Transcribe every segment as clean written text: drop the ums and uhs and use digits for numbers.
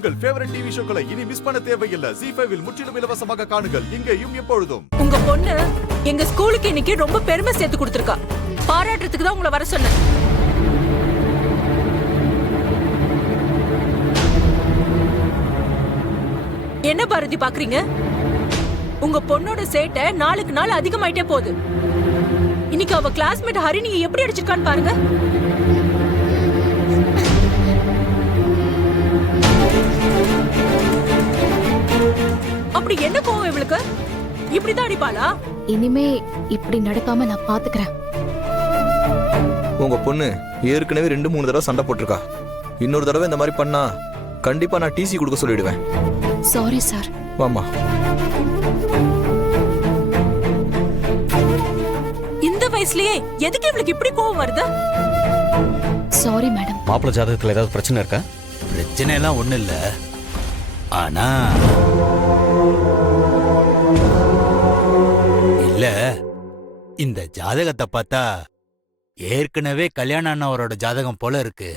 உங்கள் favourite TV ஷோக்களை இனி miss பண்ண தேவையில்லை. ZEE5 இல் முற்றிலும் இலவசமாக காணுங்கள். இங்கேயும் எப்பொழுதும். உங்க பொண்ணு எங்க ஸ்கூலுக்கு இன்னைக்கு ரொம்ப பெருமை சேர்த்து கொடுத்திருக்கா. பாராட்டுறதுக்கு தான் உங்களை வர சொன்னேன். என்ன பாரதி பாக்குறீங்க? உங்க பொண்ணோட சேட்டை நாளுக்கு நாள் அதிகமாயிட்டே போகுது. இன்னைக்கு அவ கிளாஸ்மேட் ஹரிணியை எப்படி அடிச்சிருக்கான்னு பாருங்க. அப்படி என்ன கோவம் இவளுக்கு? இப்படிதான் அடிப்பாளா? இனிமே இப்படி நடக்காம நான் பாத்துக்கிறேன். உங்க பொண்ணு ஏற்கனவே 2-3 தடவை சண்டை போட்டிருக்கா. இன்னொரு தடவை இந்த மாதிரி பண்ணா கண்டிப்பா நான் டிசி கொடுக்க சொல்லிடுவேன். Sorry sir. வாமா. இந்த வயசுலயே எதுக்கு இவளுக்கு இப்படி கோவம் வருது? Sorry madam. மாப்பிள்ளை ஜாதகத்துல ஏதாவது பிரச்சனை இருக்கா? பிரச்சனை எல்லாம் ஒண்ணு இல்ல. ஆனா இல்ல, இந்த ஜாதகத்தை பார்த்தா ஏற்கனவே கல்யாணம் ஆனவரோட ஜாதகம் போல இருக்கு.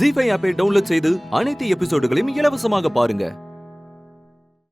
ZEE5 ஆப்பை டவுன்லோட் செய்து அனைத்து எபிசோடுகளையும் இலவசமாக பாருங்க.